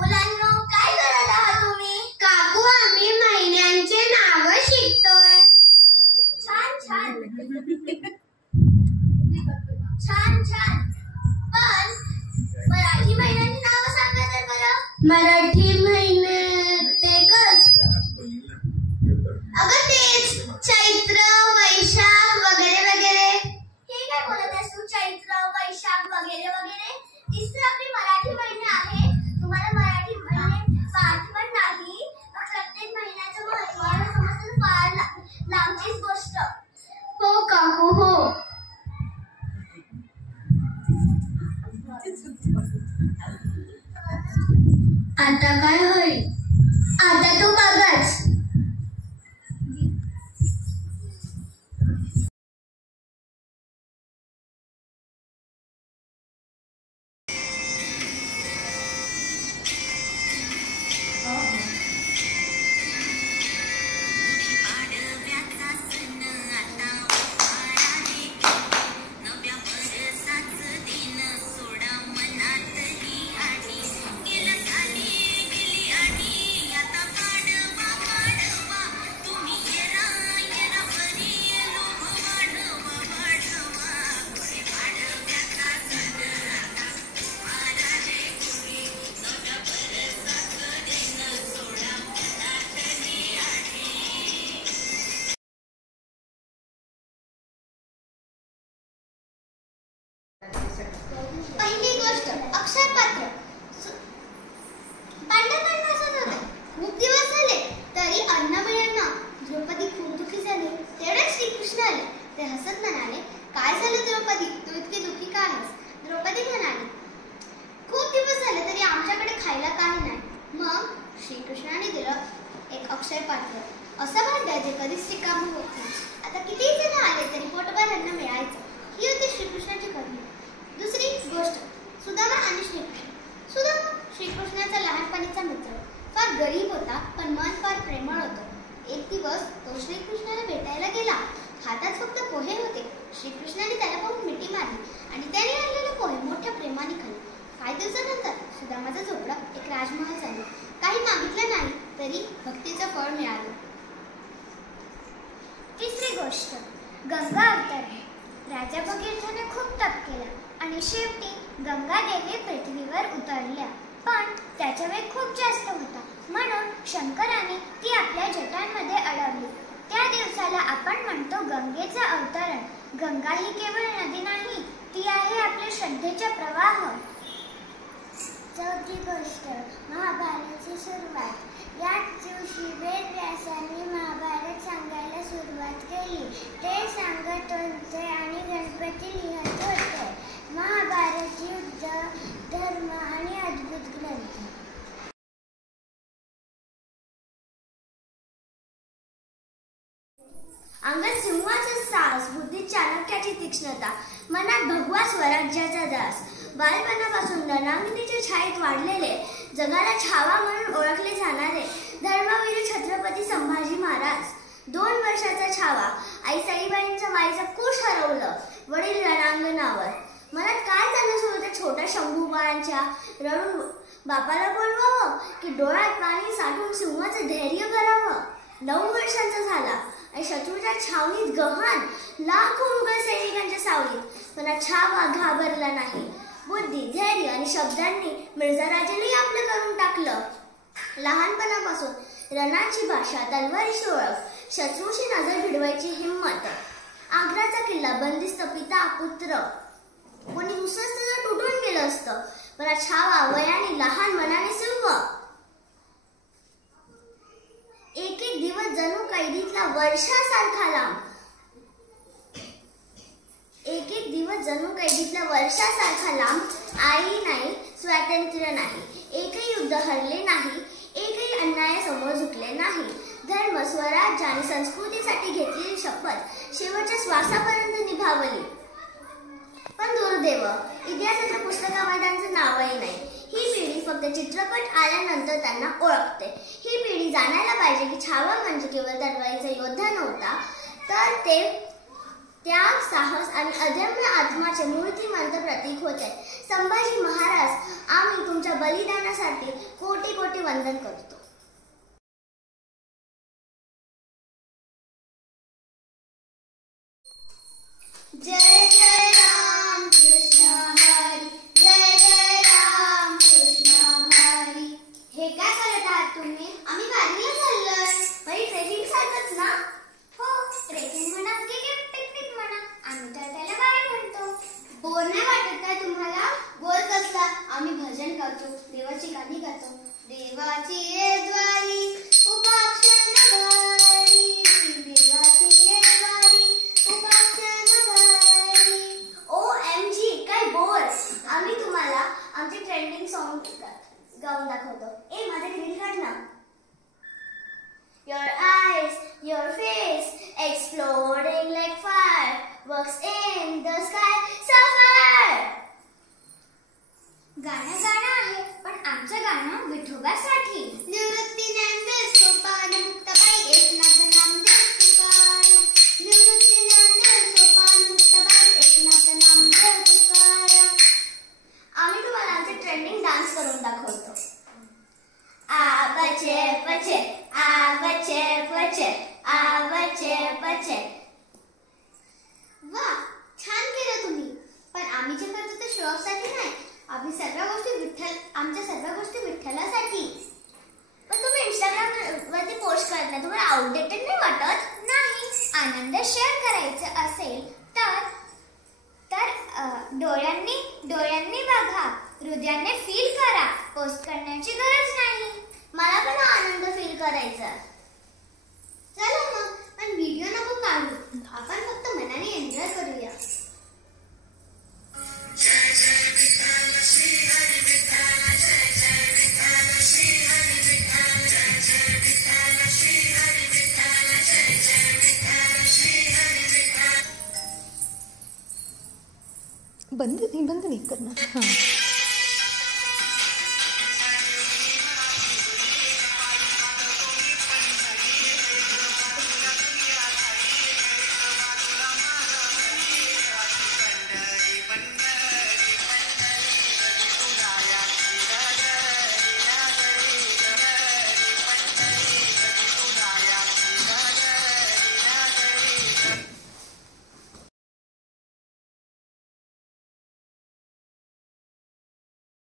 मुलांनो, काय करत आहात तुम्ही? काकू, आम्ही महिन्यांचे नाव शिकतोय. छान छान छान छान. पण मराठी महिन्यांची नाव सांगा तर बरं. मराठी महिने ते कसं? अगं तेच चैत्र, वैशाख वगैरे वगैरे. हे काय बोलत आहेस तू? चैत्र, वैशाख वगैरे वगैरे. तीच तर आपली मराठी महिने आहे. तुम्हाला मराठी महिने पाठ पण नाही. प्रत्येक महिन्याचं महत्त्व समजून फार लांबचीच गोष्ट. हो काकू, हो. आता काय होईल? आता तू बघच. पहिली गोष्ट, अक्षय पात्र. पांडवांना असंच होतं. खूप दिवस झाले तरी अन्न मिळेना. द्रौपदी खूप दुःखी झाली. तेवढ्यात श्रीकृष्ण आले. ते हसत म्हणाले, काय झालं द्रौपदी, तू इतकी दुःखी का आहेस? द्रौपदी म्हणाली, खूप दिवस झाले तरी आमच्याकडे खायला काही नाही. मग श्रीकृष्णाने दिलं एक अक्षय पात्र. असं भांड जे कधीच रिकामं होत नाही. आता कितीही जण आले तरी पोटभर अन्न मिळायचं. ही होती श्रीकृष्णाची कहाणी. दुसरी गोष्ट, सुदामा आणि श्रीकृष्ण. सुदामा श्रीकृष्णाचा लहानपणीचा मित्र. फार गरीब होता पण मन फार प्रेमळ होतं. एक दिवस तो श्रीकृष्णाला भेटायला गेला. हातात फक्त पोहे होते. श्रीकृष्णाने त्याला पाहून मिठी मारली आणि त्याने आणलेले पोहे मोठ्या प्रेमाने खाल्ले. काही दिवसानंतर सुदामाचा झोपडा एक राजमहल झाला. काही मागितलं नाही तरी भक्तीचं फळ मिळालं. तिसरी गोष्ट, गंगा अवतरणे. राजा भगीरथाने खूप तप केला आणि शेवटी गंगा देवी पृथ्वीवर उतरल्या. पण त्याचा वेग खूप जास्त होता म्हणून शंकराने ती आपल्या जटांमध्ये अडवली. त्या दिवसाला आपण म्हणतो गंगेचं अवतरण. गंगा ही केवळ नदी नाही, ती आहे आपल्या श्रद्धेचा प्रवाह. चौथी गोष्ट, महाभारताची सुरुवात. याच दिवशी वेदव्यासांनी महाभारत सांगायला सुरुवात केली. ते सांगत होते आणि गणपती लिहत होते. महाभारत युद्ध, धर्म आणि अद्भुत ग्रंथ. अंगात सिंहाचं साहस, बुद्धीत चाणक्याची तीक्ष्णता, मनात भगवा स्वराज्याचा दास. बालपणापासून रणांगणीच्या छायेत वाढलेले, जगाला छावा म्हणून ओळखले जाणारे धर्मवीर छत्रपती संभाजी महाराज. 2 वर्षाचा छावा. आई साईबाईंच्या माईचं कुश हरवलं. वडील रणांगणावर. मनात काय चालू होतं छोट्या शंभूबाळांच्या? रडून बापाला बोलवावं की डोळ्यात पाणी साठून सिंहाचं धैर्य भरावं? 9 वर्षांचा झाला आणि शत्रूच्या छावणीत गहन लाखो मुघल सैनिकांच्या सावलीत. पण छावा घाबरला नाही. बुद्धी, धैर्य आणि शब्दांनी मिर्झाराजांनी आपलं करून टाकलं. लहानपणापासून रणाची भाषा, तलवारीची ओळख, शत्रूची नजर भिडवायची हिंमत. आग्राचा किल्ला बंदिस्त, पिता पुत्र कोणी दुसरं तुटून गेलं असतं. पण छावा वयाने लहान, मनाने सिंह. एक एक दिवस जणू कैदीतला वर्षासारखा लांब. एक एक दिवस जणू कैदीतला वर्षासारखा लांब. आई नाही, स्वातंत्र्य नाही. एकही युद्ध हरले नाही. एकही अन्यायासमोर झुकले नाही. धर्म, स्वराज्य आणि संस्कृतीसाठी घेतलेली शपथ शेवटच्या श्वासापर्यंत निभावली. पण दुर्दैव, इतिहासाच्या पुस्तकामध्ये त्यांचं नावही नाही. ही पिढी फक्त चित्रपट आल्यानंतर त्यांना ओळखते. ही पिढी जाणायला पाहिजे की छावा म्हणजे केवळ तलवारीचा योद्धा नव्हता, तर ते त्याग, साहस आणि अदम्य आत्माचे मूर्तिमंत प्रतीक होते. संभाजी महाराज, आम्ही तुमच्या बलिदानासाठी कोटी कोटी वंदन करतो. जय जय राम कृष्ण हरी, जय जय राम कृष्ण हरी. हे काय करत आहात तुम्ही? आम्ही वारीला चाललोय. म्हणजे ट्रेकिंग सारखंच ना? हो, ट्रेकिंग म्हणा की पिकनिक म्हणा, आम्ही तर त्याला वारी म्हणतो. बोर नाही वाटत काय तुम्हाला? बोर कसला, आम्ही भजन करतो, देवाची गाणी गातो. देवाची ये द्वारी उपाक्षण भारी, देवाची ये द्वारी उपाक्षण भारी. OMG, काय बोर. आम्ही तुम्हाला आमचे ट्रेंडिंग सॉन्ग गाऊन दाखवतो. माझे रील काढ ना. Your eyes, your face, exploding like fireworks in the sky, sapphire. गाणं आहे, पण आमचं गाणं विठोबासाठी. निवृत्ती ज्ञानदेव सोपान मुक्ताबाई, एकनाथ नामदेव तुकाराम. निवृत्ती ज्ञानदेव सोपान मुक्ताबाई, एकनाथ नामदेव तुकाराम. आम्ही तुम्हाला आमचे ट्रेंडिंग डान्स करून दाखवतो. आ बचे बचे, आ बचे बचे, आ बचे बचे. वा, छान केलं तुम्ही. पण आम्ही जे करतो ते शो ऑफ साठी नाही. आम्ही आमच्या सर्व गोष्टी विठ्ठलासाठी. पण तुम्ही इंस्टाग्राम वरती पोस्ट करत नाही, तुम्हाला आउटडेटेड नाही वाटत? नाही. आनंद शेअर करायचा असेल तर डोळ्यांनी बघा, हृदयाने फील करा. पोस्ट करण्याची गरज नाही. मला पण आनंद फील करायचा. चला मग, पण व्हिडिओ नको काढू. आपण फक्त मनाने एन्जॉय करूया. जय जय विठ्ठल श्री हरी विठ्ठल, जय जय विठ्ठल श्री हरी विठ्ठल, जय जय विठ्ठल श्री हरी विठ्ठल, जय जय विठ्ठल श्री हरी विठ्ठल. बंद नाही करणार.